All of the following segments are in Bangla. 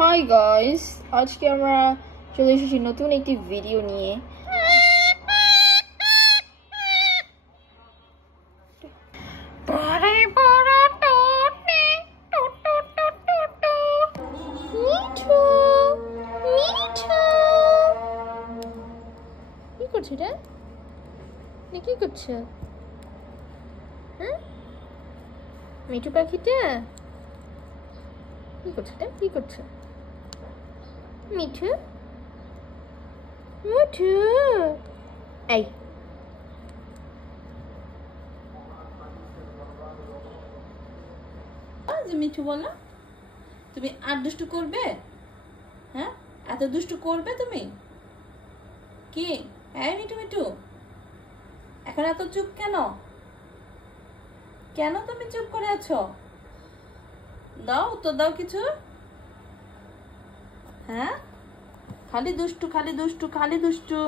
হাই গাইস, আজকে আমরা চলে এসেছি নতুন একটি ভিডিও নিয়ে। কি করছে এটা? কি করছে? হ্যাঁ, মিঠু পাখিটা কি করছে? কি করছে? মিঠু মিঠু এই যে মিঠু বলো, তুমি আর দুষ্টু করবে? হ্যাঁ, এত দুষ্টু করবে তুমি? কি হ্যাঁ মিঠু মিঠু, এখন এত চুপ কেন? কেন তুমি চুপ করে আছো? দাও তো, দাও কিছু। হ্যাঁ, খালি দুষ্টু খালি দুষ্টু খালি দুষ্টু,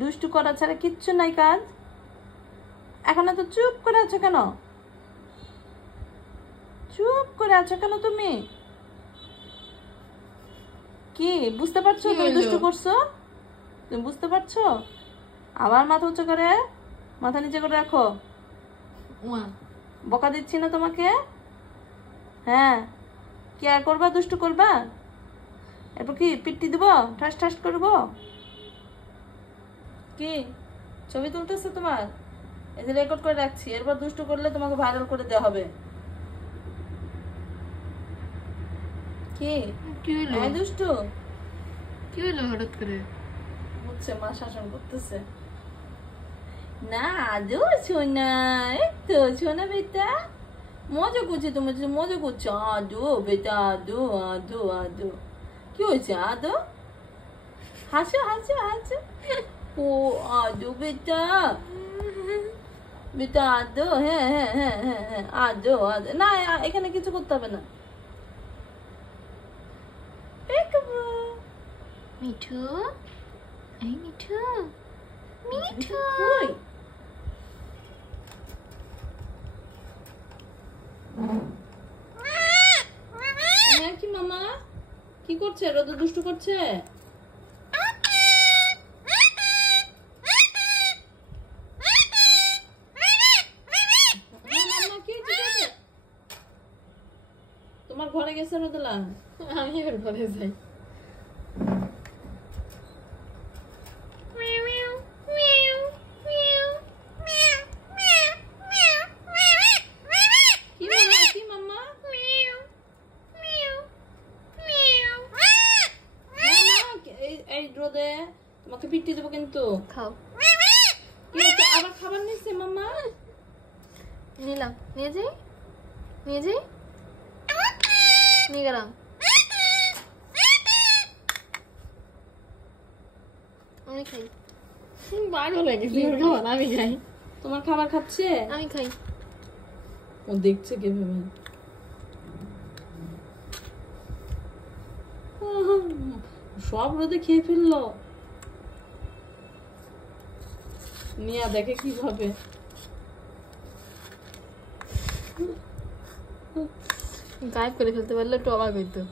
দুষ্টু করা ছাড়া কিচ্ছু নাই কাজ। এখন এত চুপ করে আছো কেন? চুপ করে আছো কেন তুমি? কি বুঝতে পারছো তুমি দুষ্টু করছো? তুমি বুঝতে পারছো? আবার মাথা উঁচু করে, মাথা নিচে করে রাখো। বকা দিচ্ছি না তোমাকে? হ্যাঁ, কি আর করবা? দুষ্টু করবা? এরপর কি পিট্টি দিব? ঠাস ঠাস করবো? কি ছবি তুলতেছে তোমার? এই যে রেকর্ড করে রাখছি, এরপর দুষ্টু করলে তোমাকে ভাইরাল করে দেওয়া হবে। কি দুষ্টু কি হলো হঠাৎ করে? বুঝছে, মা শাসন করতেছে না। আদো সোনা, তো সোনা বেটা মজা করছে, তোমার মজা করছো। আদো বেটা, আদো আদো আদো। কি হয়েছে আদো? হাসো হাসো হাসো। ও আদো বেটা, বেটা আদো। হ্যাঁ হ্যাঁ হ্যাঁ হ্যাঁ হ্যাঁ, আদো আদো। না, এখানে কিছু করতে হবে না। মিঠু, এই মিঠু মিঠু কি মামা কি করছে? রোদ দুষ্টু করছে? তোমার ঘরে গেছে রোদলা? আমি এবার ঘরে যাই। রোদে তোমাকে পিটি দেবো কিন্তু। খাও। আবার খাবার নিচ্ছে মাম্মা? নিলাম, নিয়ে যাই নিয়ে যাই, নিয়ে গেলাম। আমি খাই। পাগল হয়ে গেছি, আমি খাই। তোমার খাবার খাচ্ছে? আমি খাই। ও দেখছে কিভাবে। সব রোদে খেয়ে ফেললো। নিয়া দেখে কিভাবে। গায়েব করে ফেলতে পারলে একটু অবাক হইতো।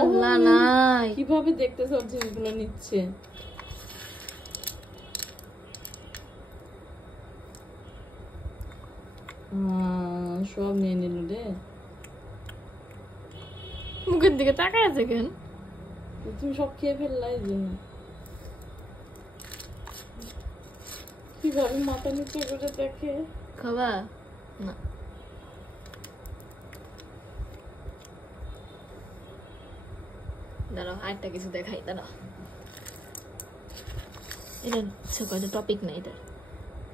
আল্লাহ নাই, কিভাবে দেখতে সব জিনিসগুলো নিচ্ছে। সব নিয়ে নিল রে। মুখের দিকে তাকায় আছে কেন? তুমি সব খেয়ে ফেললাই যে। কিভাবে মাথা নিচে করে দেখে। খাবা না? দাঁড়াও, আরেকটা কিছু দেখাই। দাঁড়াও, এটা কোনো টপিক না এটা।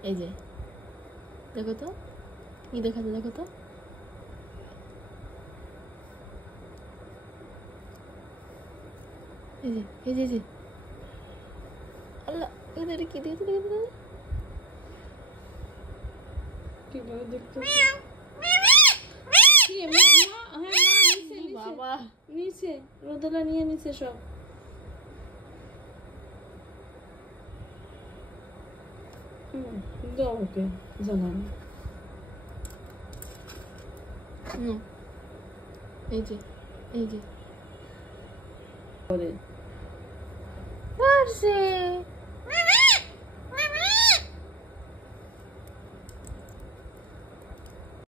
এই যে দেখো তো, কি দেখাতে, দেখো তো। এই যে এই যে এই যে আল্লাহ, এটা কি দেখতে দেখতে কিভাবে দেখতে। বাবা নিচে রোদলা নিয়ে নিচে সব। দাও ওকে জানান। হুম, এই যে এই যে করে পারছে।